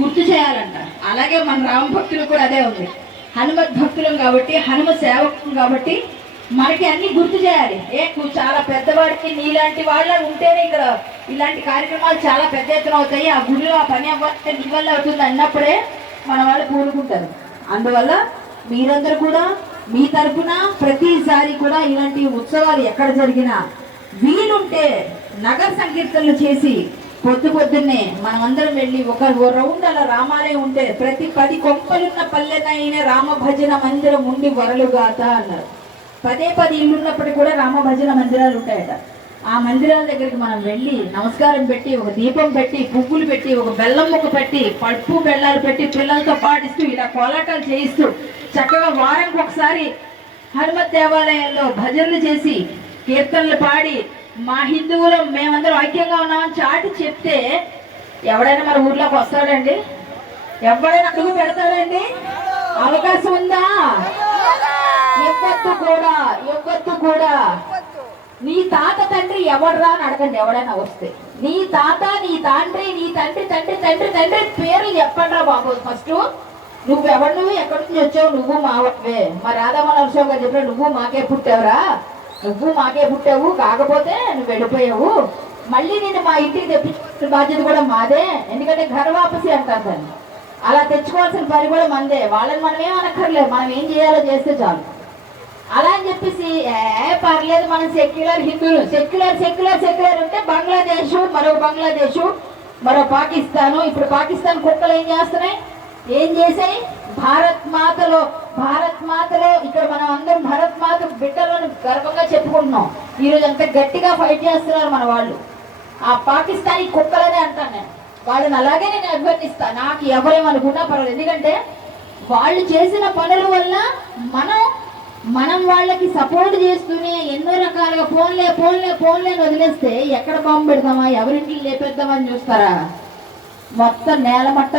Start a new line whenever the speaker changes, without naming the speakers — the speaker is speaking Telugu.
గుర్తు చేయాలంట. అలాగే మన రామ భక్తులు కూడా అదే ఉంది. హనుమత్ భక్తులం కాబట్టి హనుమ సేవకులు కాబట్టి మనకి అన్ని గుర్తు చేయాలి. ఏ నువ్వు చాలా పెద్దవాడికి నీలాంటి వాళ్ళ ఉంటేనే ఇక్కడ ఇలాంటి కార్యక్రమాలు చాలా పెద్ద ఎత్తున అవుతాయి. ఆ గుడిలో ఆ పని అవ్వాలి నీ వల్ల అవుతుంది అన్నప్పుడే మన వాళ్ళు కూడుకుంటారు అందువల్ల మీరందరూ కూడా మీ తరఫున ప్రతిసారి కూడా ఇలాంటి ఉత్సవాలు ఎక్కడ జరిగినా వీలుంటే నగర సంకీర్తనలు చేసి పొద్దు పొద్దున్నే మనమందరం వెళ్ళి ఒక ఓ రౌండ్ అలా రామాలయం ఉంటే ప్రతి పది కొంపలున్న పల్లెనైన రామ భజన మందిరం ఉండి వరలుగాత అన్నారు. పదే పది ఇల్లున్నప్పటికీ కూడా రామ భజన మందిరాలు ఉంటాయట. ఆ మందిరాల దగ్గరికి మనం వెళ్ళి నమస్కారం పెట్టి ఒక దీపం పెట్టి పువ్వులు పెట్టి ఒక బెల్లం ముక్క పెట్టి పప్పు బెల్లాలు పెట్టి పిల్లలతో పాటిస్తూ ఇలా కోలాటాలు చేయిస్తూ చక్కగా వారానికి ఒకసారి హనుమత్ దేవాలయంలో భజనలు చేసి కీర్తనలు పాడి మా హిందువులు మేమందరం ఐక్యంగా ఉన్నామని చాటి చెప్తే ఎవడైనా మన ఊర్లోకి వస్తాడండి? ఎవడైనా అడుగు పెడతాడండి? అవకాశం ఉందా? ఇవ్వద్దు కూడా ఇవ్వద్దు కూడా. నీ తాత తండ్రి ఎవడరా అని అడగండి ఎవడైనా వస్తే. నీ తాత నీ తండ్రి నీ తండ్రి తండ్రి తండ్రి తండ్రి పేర్లు చెప్పండిరా బాబు. ఫస్ట్ నువ్వెవడు నువ్వు? ఎక్కడి నుంచి వచ్చావు? నువ్వు మావే. మా రాధామ నరసింహ గారు చెప్పిన నువ్వు మాకే పుట్టావురా? నువ్వు మాకే పుట్టావు కాకపోతే నువ్వు వెళ్ళిపోయావు. మళ్ళీ నేను మా ఇంటికి తెప్పించుకోవాల్సిన బాధ్యత కూడా మాదే. ఎందుకంటే ఘర వాపసి అంటారు దాన్ని. అలా తెచ్చుకోవాల్సిన పని కూడా మందే. వాళ్ళని మనం ఏం అనక్కర్లేదు. మనం ఏం చేయాలో చేస్తే చాలు. అలా అని చెప్పేసి ఏ పర్లేదు మనం సెక్యులర్ హిందువులు. సెక్యులర్ సెక్యులర్ సెక్యులర్ అంటే బంగ్లాదేశ్ మరో బంగ్లాదేశ్ మరో పాకిస్తాను. ఇప్పుడు పాకిస్తాన్ కుక్కలు ఏం చేస్తున్నాయి? ఏం చేసాయి భారత్ మాతలో భారత్ మాతలో ఇక్కడ మనం అందరం భారత్ మాత బిడ్డ గర్వంగా చెప్పుకుంటున్నాం. ఈరోజు అంత గట్టిగా ఫైట్ చేస్తున్నారు మన వాళ్ళు. ఆ పాకిస్తానీ కుక్కలనే అంటాను నేను. వాళ్ళని అలాగే నేను అభ్యర్థిస్తా నాకు ఎవరేమనుకున్నా పర్వాలేదు. ఎందుకంటే వాళ్ళు చేసిన పనుల వల్ల మనం మనం వాళ్ళకి సపోర్ట్ చేస్తూనే ఎన్నో రకాలుగా ఫోన్లే ఫోన్లే ఫోన్లే వదిలేస్తే ఎక్కడ బాంబు పెడతామా? ఎవరింటికి లేపేద్దామని చూస్తారా? మొత్తం నేల